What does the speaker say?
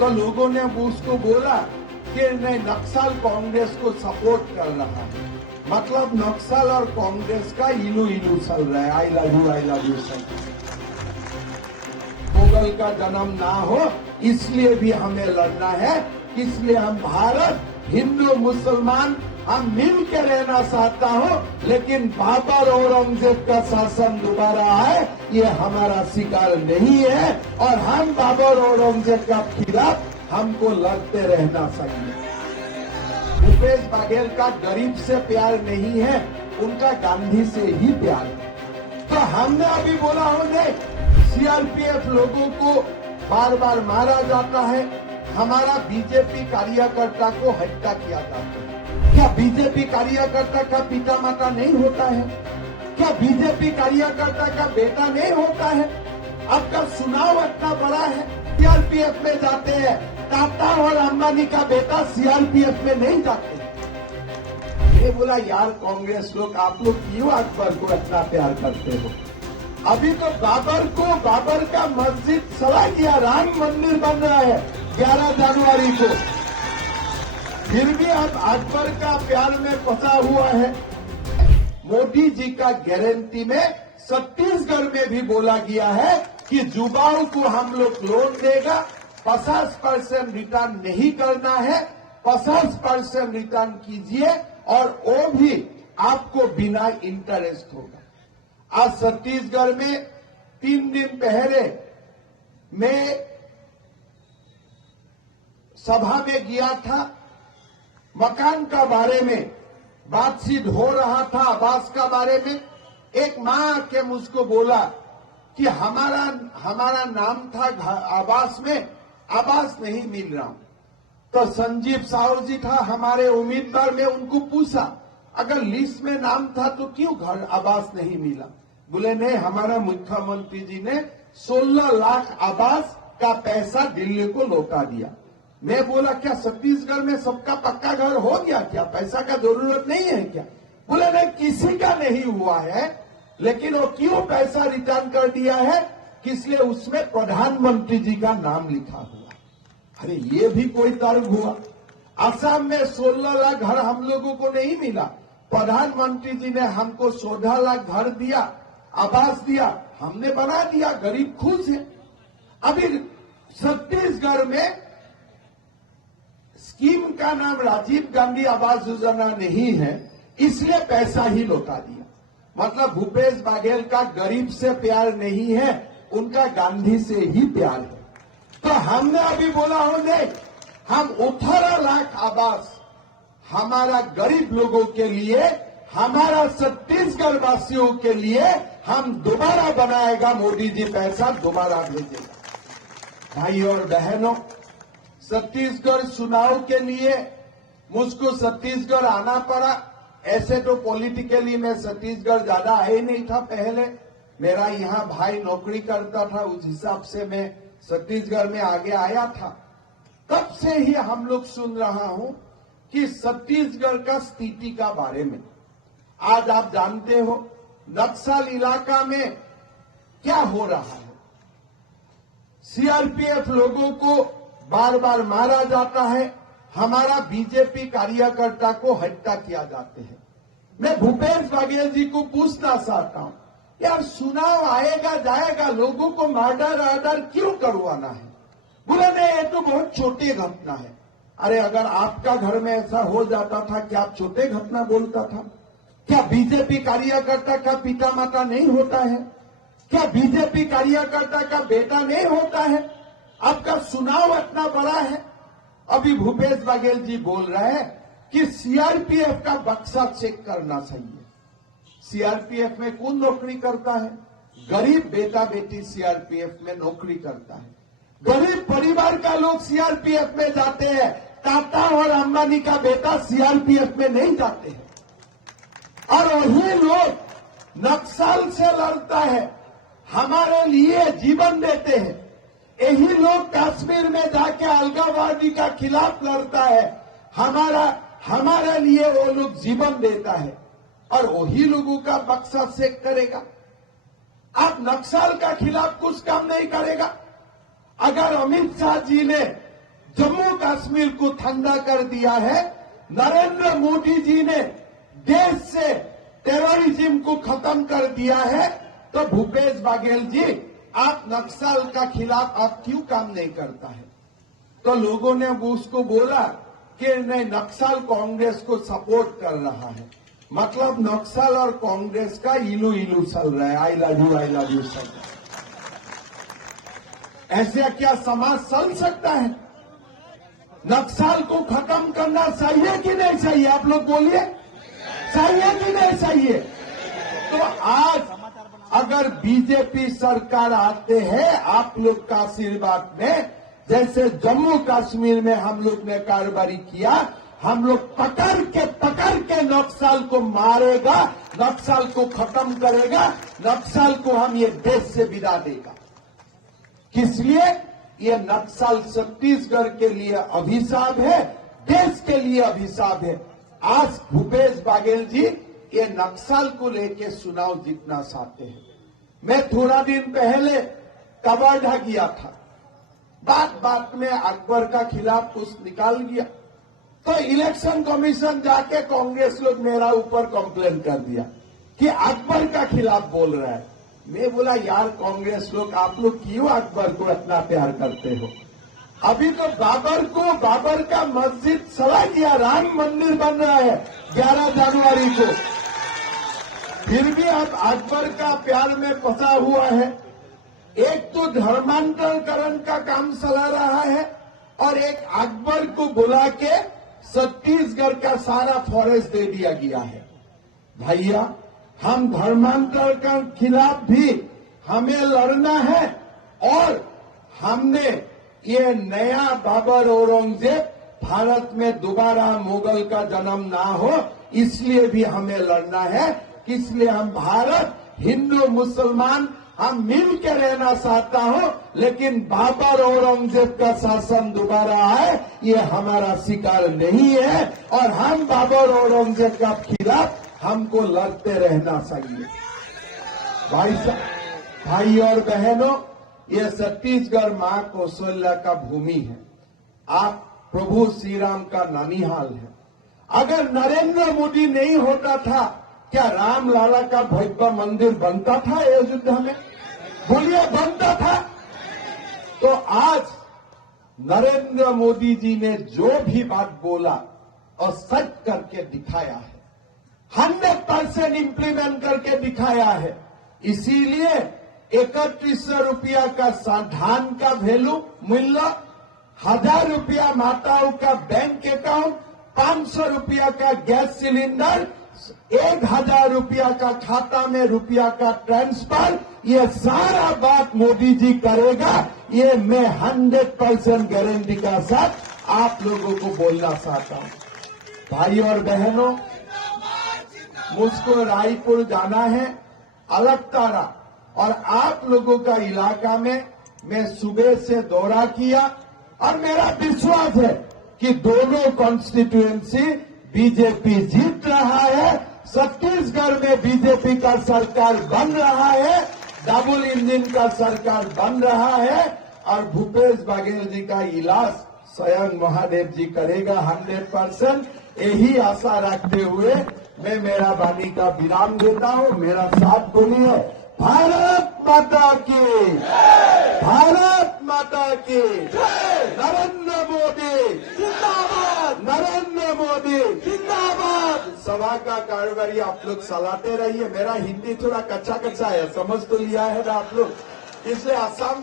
तो लोगों ने उसको बोला कि नहीं, नक्सल कांग्रेस को सपोर्ट कर रहा है, मतलब नक्सल और कांग्रेस का इलू इलू चल रहा है। I love you sir. Mughal का जन्म ना हो इसलिए भी हमें लड़ना है, इसलिए हम भारत हिंदू मुसलमान हम मिल के रहना चाहता हूं, लेकिन बाबर और औरंगजेब का शासन दोबारा आए ये हमारा शिकार नहीं है, और हम बाबर और औरंगजेब के खिलाफ हमको लड़ते रहना चाहिए। भूपेश बघेल का गरीब से प्यार नहीं है, उनका गांधी से ही प्यार है। तो हमने अभी बोला होने सीआरपीएफ लोगों को बार बार मारा जाता है, हमारा बीजेपी कार्यकर्ता को हत्या किया जाता है। क्या बीजेपी कार्यकर्ता का पिता माता नहीं होता है? क्या बीजेपी कार्यकर्ता का बेटा नहीं होता है? आपका चुनाव इतना बड़ा है, सीआरपीएफ में जाते हैं, टाटा और अंबानी का बेटा सीआरपीएफ में नहीं जाते। ये बोला यार कांग्रेस लोग, आप लोग क्यों अकबर को इतना प्यार करते हो? अभी तो बाबर का मस्जिद चला गया, राम मंदिर बन रहा है 11 जनवरी को, फिर भी अब अकबर का प्यार में फंसा हुआ है। मोदी जी का गारंटी में छत्तीसगढ़ में भी बोला गया है कि युवाओं को हम लोग लोन देगा, 50% रिटर्न नहीं करना है, 50% रिटर्न कीजिए और वो भी आपको बिना इंटरेस्ट होगा। आज छत्तीसगढ़ में 3 दिन पहले मैं सभा में गया था, मकान का बारे में बातचीत हो रहा था, आवास का बारे में। एक मां के मुझको बोला कि हमारा नाम था आवास में, आवास नहीं मिल रहा। तो संजीव साहू जी था हमारे उम्मीदवार, में उनको पूछा अगर लिस्ट में नाम था तो क्यों घर आवास नहीं मिला? बोले नहीं, हमारा मुख्यमंत्री जी ने 16 लाख आवास का पैसा दिल्ली को लौटा दिया। मैं बोला क्या छत्तीसगढ़ में सबका पक्का घर हो गया क्या? पैसा का जरूरत नहीं है क्या? बोले नहीं, किसी का नहीं हुआ है, लेकिन वो क्यों पैसा रिटर्न कर दिया है? इसलिए उसमें प्रधानमंत्री जी का नाम लिखा हुआ। अरे ये भी कोई तर्क हुआ? असम में 16 लाख घर हम लोगों को नहीं मिला, प्रधानमंत्री जी ने हमको 14 लाख घर दिया, आवास दिया, हमने बना दिया, गरीब खुश है। अभी छत्तीसगढ़ में स्कीम का नाम राजीव गांधी आवास योजना नहीं है, इसलिए पैसा ही लौटा दिया। मतलब भूपेश बघेल का गरीब से प्यार नहीं है, उनका गांधी से ही प्यार है। तो हमने अभी बोला होने हम 18 लाख आवास हमारा गरीब लोगों के लिए, हमारा छत्तीसगढ़ वासियों के लिए हम दोबारा बनाएगा, मोदी जी पैसा दोबारा भेजेगा। भाई और बहनों, छत्तीसगढ़ चुनाव के लिए मुझको छत्तीसगढ़ आना पड़ा। ऐसे तो पॉलिटिकली मैं छत्तीसगढ़ ज्यादा आए नहीं था पहले, मेरा यहाँ भाई नौकरी करता था, उस हिसाब से मैं छत्तीसगढ़ में आगे आया था। तब से ही हम लोग सुन रहा हूं कि छत्तीसगढ़ का स्थिति का बारे में। आज आप जानते हो नक्सल इलाका में क्या हो रहा है, सीआरपीएफ लोगों को बार बार मारा जाता है, हमारा बीजेपी कार्यकर्ता को हत्या किया जाते हैं। मैं भूपेश बघेल जी को पूछना चाहता हूं, यार चुनाव आएगा जाएगा, लोगों को मर्डर आर्डर क्यों करवाना है? बोले नहीं, ये तो बहुत छोटी घटना है। अरे अगर आपका घर में ऐसा हो जाता था, क्या आप छोटे घटना बोलता था? क्या बीजेपी कार्यकर्ता का पिता माता नहीं होता है? क्या बीजेपी कार्यकर्ता का बेटा नहीं होता है? आपका चुनाव इतना बड़ा है। अभी भूपेश बघेल जी बोल रहे हैं कि सीआरपीएफ का बक्सा चेक करना चाहिए। सीआरपीएफ में कौन नौकरी करता है? गरीब बेटा बेटी सीआरपीएफ में नौकरी करता है। गरीब परिवार का लोग सीआरपीएफ में जाते हैं, टाटा और अंबानी का बेटा सीआरपीएफ में नहीं जाते हैं। और वही लोग नक्सल से लड़ता है, हमारे लिए जीवन देते हैं। यही लोग कश्मीर में जाके अलगाववादी का खिलाफ लड़ता है, हमारे लिए वो लोग जीवन देता है, और वही लोगों का बक्सा चेक करेगा। आप नक्सल का खिलाफ कुछ काम नहीं करेगा। अगर अमित शाह जी ने जम्मू कश्मीर को ठंडा कर दिया है। नरेंद्र मोदी जी ने देश से टेररिज्म को खत्म कर दिया है। तो भूपेश बघेल जी, आप नक्सल का खिलाफ आप क्यों काम नहीं करता है? तो लोगों ने उसको बोला कि नहीं, नक्सल कांग्रेस को सपोर्ट कर रहा है, मतलब नक्सल और कांग्रेस का इलू इलू चल रहा है, आई लव यू चल रहा है। ऐसा क्या समाज चल सकता है? नक्सल को खत्म करना चाहिए कि नहीं चाहिए? आप लोग बोलिए, चाहिए कि नहीं चाहिए? तो आज अगर बीजेपी सरकार आते हैं आप लोग का आशीर्वाद में, जैसे जम्मू कश्मीर में हम लोग ने कारोबारी किया, हम लोग पकड़ के नक्सल को मारेगा, नक्सल को खत्म करेगा, नक्सल को हम ये देश से विदा देगा। किस लिए? ये नक्सल छत्तीसगढ़ के लिए अभिशाप है, देश के लिए अभिशाप है। आज भूपेश बघेल जी ये नक्सल को लेके चुनाव जीतना चाहते हैं। मैं थोड़ा दिन पहले कवर्धा गया था, बात में अकबर का खिलाफ कुछ निकाल गया, तो इलेक्शन कमीशन जाके कांग्रेस लोग मेरा ऊपर कंप्लेन कर दिया कि अकबर का खिलाफ बोल रहा है। मैं बोला यार कांग्रेस लोग, आप लोग क्यों अकबर को इतना प्यार करते हो? अभी तो बाबर का मस्जिद चला गया, राम मंदिर बन रहा है 11 जनवरी को, फिर भी अब अकबर का प्यार में फंसा हुआ है। एक तो धर्मांतरण का काम चला रहा है और एक अकबर को बुला के छत्तीसगढ़ का सारा फॉरेस्ट दे दिया गया है। भैया, हम धर्मांतरण के खिलाफ भी हमें लड़ना है और हमने ये नया बाबर औरंगजेब भारत में दोबारा मुगल का जन्म ना हो, इसलिए भी हमें लड़ना है। इसलिए हम भारत हिंदू मुसलमान हम मिल के रहना चाहता हूं, लेकिन बाबर औरंगजेब का शासन दोबारा आए ये हमारा शिकार नहीं है और हम बाबर औरंगजेब के खिलाफ हमको लड़ते रहना चाहिए। भाई और बहनों, ये छत्तीसगढ़ मां कौशल्या का भूमि है, आप प्रभु श्री राम का ननिहाल है। अगर नरेंद्र मोदी नहीं होता था, क्या राम लाला का भव्य मंदिर बनता था अयोध्या में? बोलिए, बनता था? तो आज नरेंद्र मोदी जी ने जो भी बात बोला और सच करके दिखाया है, 100% इम्प्लीमेंट करके दिखाया है। इसीलिए 3100 रुपया का धान का वैल्यू मूल्य, 1000 रुपया माताओं का बैंक अकाउंट, 500 रुपया का गैस सिलेंडर, 1000 रुपया का खाता में रुपया का ट्रांसफर, ये सारा बात मोदी जी करेगा। ये मैं 100% गारंटी का साथ आप लोगों को बोलना चाहता हूं। भाई और बहनों, मुझको रायपुर जाना है, अलकतरा, और आप लोगों का इलाका में मैं सुबह से दौरा किया और मेरा विश्वास है कि दोनों कॉन्स्टिट्यूएंसी बीजेपी जीत रहा है। छत्तीसगढ़ में बीजेपी का सरकार बन रहा है, डबल इंजन का सरकार बन रहा है और भूपेश बघेल जी का इलाज स्वयं महादेव जी करेगा 100%। यही आशा रखते हुए मैं मेरा वाणी का विराम देता हूं। मेरा साथ बोलिए, भारत माता की, भारत माता की, नरेंद्र मोदी जिंदाबाद, नरेंद्र मोदी जिंदाबाद। सभा का कारोबारी आप लोग चलाते रहिए। मेरा हिंदी थोड़ा कच्चा है, समझ तो लिया है ना आप लोग, इसलिए आसाम